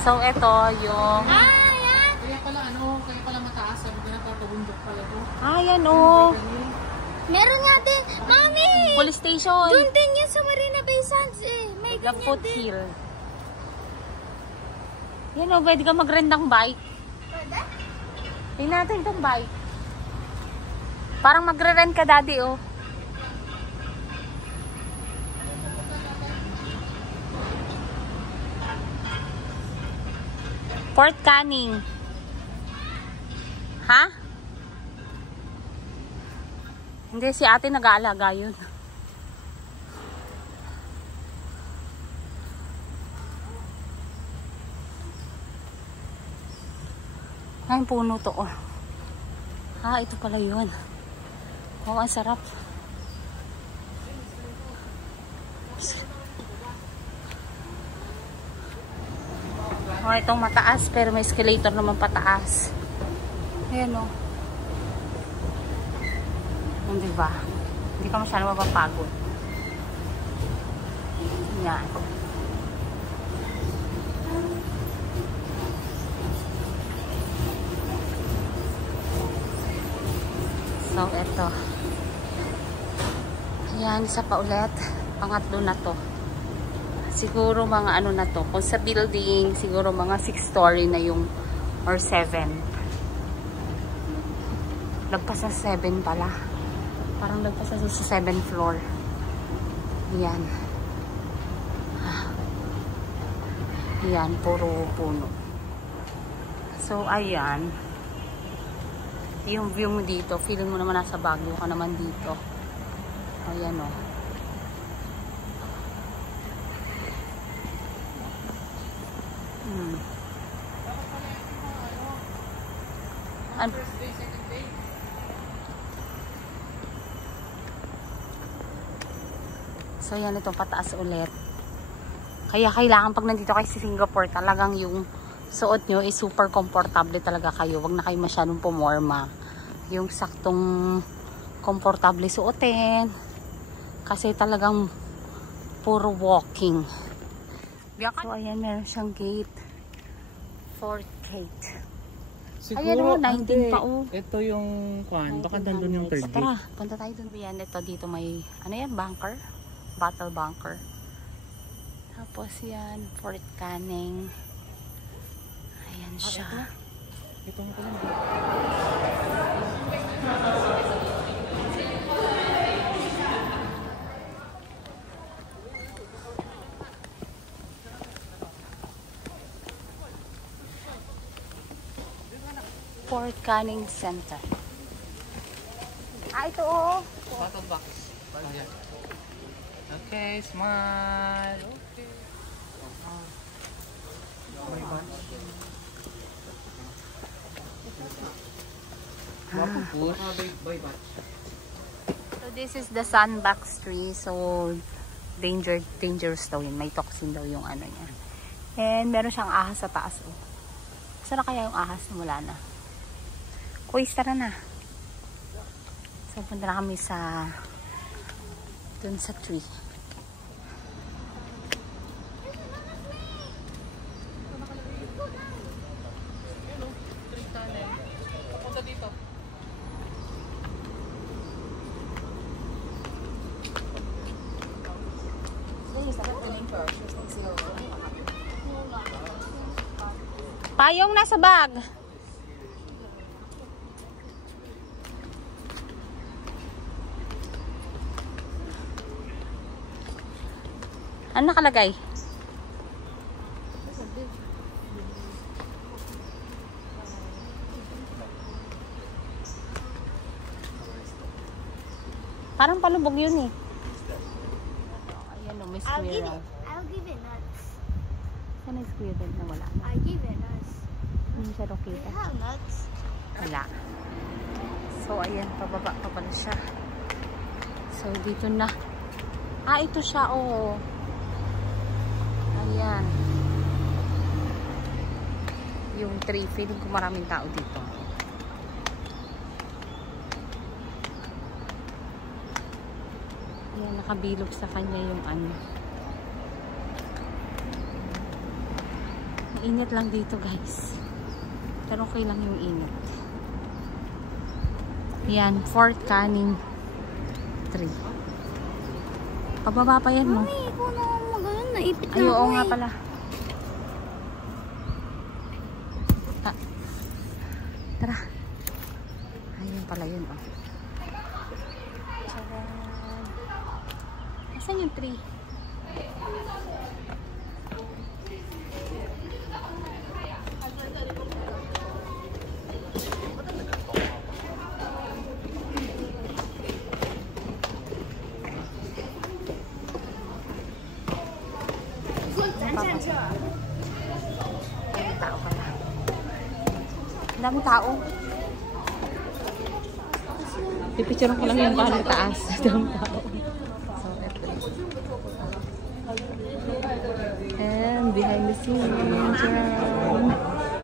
So, ito yung... Kaya pala mataas. Sabi ko na tatawundok pala to. Yan o. Meron nga din. Mami! Police station. Doon din yan sa Marina Bay Sands eh. May The ganyan foothill. Yan o, pwede ka mag-rent ng bike. Pwede? Tingnan natin itong bike. Parang magre-rent ka, daddy, oh. Fort Canning. Ha? Hindi, si ate nag-aalaga yun. Ay, puno to, oh. Ito pala yun. Oh, ang sarap. Oh, itong mataas, pero may escalator naman pataas. Ayan, oh. Hindi ba? Hindi ka masyadong mapapagod. Yan. So, eto. Ayan, isa pa ulit. Pangatlo na to. Siguro mga ano na to. Kung sa building, siguro mga 6 story na yung or 7. Lagpas sa 7 pala. Parang lagpas sa 7th floor. Ayan. Ayan, puro puno. So, ayan. Yung view mo dito, feeling mo naman nasa Baguio ka naman dito. Ayan o. So, yan itong pataas ulit. Kaya kailangan pag nandito kayo sa Singapore, talagang yung suot nyo is super komportable talaga kayo. Huwag na kayo masyadong pumorma. Yung saktong komportable suotin. Kasi talagang puro walking. So, ayan, meron siyang gate. Fort Gate. Siguro, ayan o, 19 pa o. Ito yung kwan. Baka nandun yung third gate. Tara, punta tayo dun. Ayan, ito dito may, ano yan, bunker? Battle bunker. Tapos yan, Fort Canning. Ayan siya. Ito nga pala. Fort Canning Center. Ito o. Battle box. Ayan. Okay, smile. Okay. So this is the sandbox tree. So dangerous daw yun. May toxin daw yung ano niya. And meron siyang ahas sa taas. Oh. Saan na kaya yung ahas? Wala na. Kuis, tara na. So punta na kami sa dun sa tree. Payong nasa bag. Ano nakalagay? Parang palubog yun eh. Ayan o, may squirrel. I'll give it nuts. Saan yung squirrel na wala? I give it nuts. Hindi siya They nakita. have nuts. Wala. So, ayan, pababa pa pala siya. So, dito na. Ito siya, oh. Ayan. Yung tree, feeling ko maraming tao dito. Ayan, nakabilog sa kanya yung ano. Init lang dito guys. Pero okay lang yung init. Yan, Fort Canning 3. Pababa pa yan mo. Mami, ikaw na mag-ano, naipit na Ay, oo ako nga eh. pala. Tara. Ayun pala yun, oh. Tara. Asan yung tree? Ang tao pala. Ang daming tao. Pipicturean ko lang yung bahay taas. Ang tao. And behind the scenes.